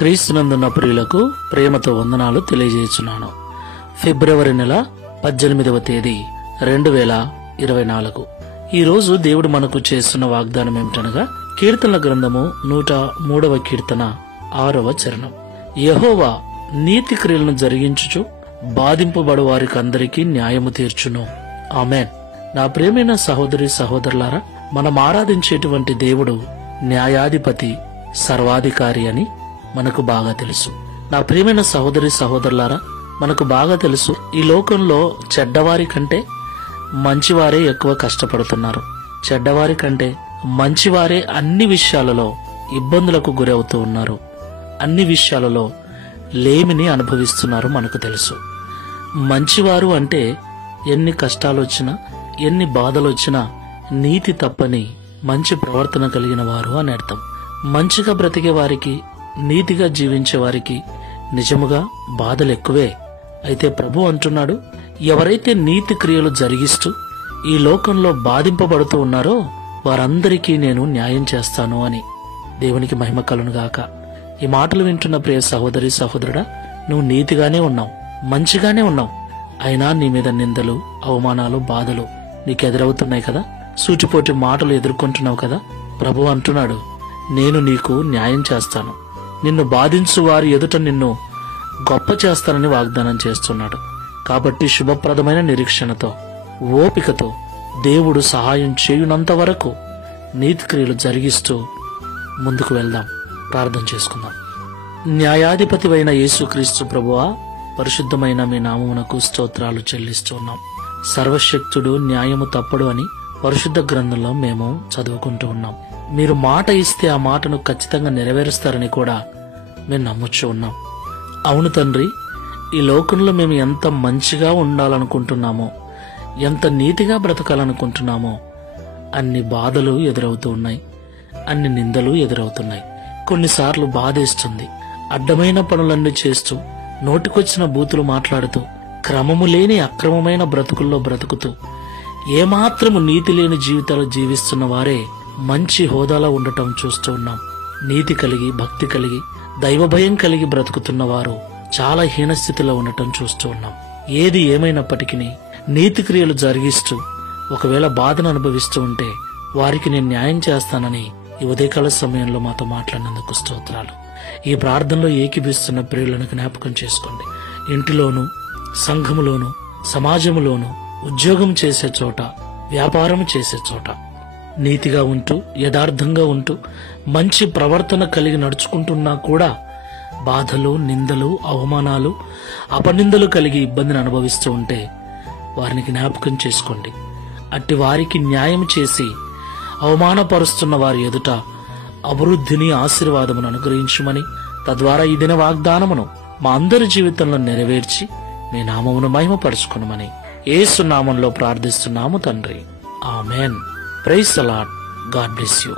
క్రీస్తునందున్న ప్రియులకు ప్రేమతో వందనాలు తెలియజేస్తున్నాను. ఫిబ్రవరి నెల 18వ తేదీ 2024. ఈ రోజు దేవుడు మనకు చేస్తున్న వాగ్దానం ఏమిటనగా కీర్తనల గ్రంథము 103వ కీర్తన 6వ చరణం. యెహోవా నీతి క్రియలను జరిగించుచు బాధింపబడు వారికి అందరికీ న్యాయము తీర్చును. ఆమేన్. నా ప్రియమైన సహోదరి సహోదరులారా, మనం ఆరాధించేటువంటి దేవుడు న్యాయాధిపతి, సర్వాధికారి అని మనకు బాగా తెలుసు. నా ప్రియమైన సహోదరి సహోదరులారా, మనకు బాగా తెలుసు ఈ లోకంలో చెడ్డవారి కంటే మంచివారే ఎక్కువ కష్టపడుతున్నారు. చెడ్డవారి కంటే మంచివారే అన్ని విషయాలలో ఇబ్బందులకు గురవుతూ ఉన్నారు. అన్ని విషయాలలో లేమిని అనుభవిస్తున్నారు. మనకు తెలుసు మంచివారు అంటే ఎన్ని కష్టాలు వచ్చినా, ఎన్ని బాధలు వచ్చినా నీతి తప్పని మంచి ప్రవర్తన కలిగిన వారు అని అర్థం. మంచిగా బ్రతికే వారికి, నీతిగా జీవించే వారికి నిజముగా బాధలు ఎక్కువే. అయితే ప్రభు అంటున్నాడు, ఎవరైతే నీతి క్రియలు జరిగిస్తూ ఈ లోకంలో బాధింపబడుతూ ఉన్నారో వారందరికీ నేను న్యాయం చేస్తాను అని. దేవునికి మహిమ కలుగును గాక. ఈ మాటలు వింటున్న ప్రియ సహోదరి సహోదరుడా, నువ్వు నీతిగానే ఉన్నావు, మంచిగానే ఉన్నావు. అయినా నీ మీద నిందలు, అవమానాలు, బాధలు నీకెదురవుతున్నాయి కదా. సూటిపోటి మాటలు ఎదుర్కొంటున్నావు కదా. ప్రభు అంటున్నాడు, నేను నీకు న్యాయం చేస్తాను, నిన్ను బాధించు వారి ఎదుట నిన్ను గొప్ప చేస్తానని వాగ్దానం చేస్తున్నాడు. కాబట్టి శుభప్రదమైన నిరీక్షణతో, ఓపికతో దేవుడు సహాయం చేయునంత వరకు నీతి క్రియలు జరిగిస్తూ ముందుకు వెళ్దాం. ప్రార్థన చేసుకుందాం. న్యాయాధిపతివైన యేసుక్రీస్తు ప్రభువా, పరిశుద్ధమైన మీ నామమునకు స్తోత్రాలు చెల్లిస్తున్నాం. సర్వశక్తుడు న్యాయము తప్పడు అని పరిశుద్ధ గ్రంథంలో మేము చదువుకుంటూ ఉన్నాం. మీరు మాట ఇస్తే ఆ మాటను ఖచ్చితంగా నెరవేరుస్తారని కూడా మేము నమ్ముచూ ఉన్నాం. అవును తండ్రి, ఈ లోకంలో మేము ఎంత మంచిగా ఉండాలనుకుంటున్నామో, ఎంత నీతిగా బ్రతకాలనుకుంటున్నామో అన్ని బాధలు ఎదురవుతూ ఉన్నాయి, అన్ని నిందలు ఎదురవుతున్నాయి. కొన్నిసార్లు బాధేస్తుంది. అడ్డమైన పనులన్నీ చేస్తూ, నోటికొచ్చిన బూతులు మాట్లాడుతూ, క్రమము లేని అక్రమమైన బ్రతుకుల్లో బ్రతుకుతూ, ఏమాత్రము నీతి లేని జీవితాలు జీవిస్తున్న వారే మంచి హోదాలో ఉండటం చూస్తూ ఉన్నాం. నీతి కలిగి, భక్తి కలిగి, దైవభయం కలిగి బ్రతుకుతున్న వారు చాలా హీనస్థితిలో ఉండటం చూస్తూ ఉన్నాం. ఏది ఏమైనప్పటికీ నీతి క్రియలు జరిగిస్తూ ఒకవేళ బాధను అనుభవిస్తూ ఉంటే వారికి నేను న్యాయం చేస్తానని ఈ ఉదయకాల సమయంలో మాతో మాట్లాడినందుకు స్తోత్రాలు. ఈ ప్రార్థనలో ఏకీభిస్తున్న ప్రియులను జ్ఞాపకం చేసుకోండి. ఇంటిలోను, సంఘములోను, సమాజములోను, ఉద్యోగం చేసే చోట, వ్యాపారం చేసే చోట నీతిగా ఉంటూ, యథార్థంగా ఉంటూ, మంచి ప్రవర్తన కలిగి నడుచుకుంటున్నా కూడా బాధలు, నిందలు, అవమానాలు, అపనిందలు కలిగి ఇబ్బందిని అనుభవిస్తూ ఉంటే వారిని జ్ఞాపకం చేసుకోండి. అట్టి వారికి న్యాయం చేసి అవమానపరుస్తున్న వారి ఎదుట అభివృద్ధిని, ఆశీర్వాదమును అనుగ్రహించుమని, తద్వారా ఈ దిన వాగ్దానమును మా అందరి జీవితంలో నెరవేర్చి మీ నామమును మహిమపరచుకొనుమని యేసు నామంలో ప్రార్థిస్తున్నాము తండ్రి. Amen. Praise the Lord. God bless you.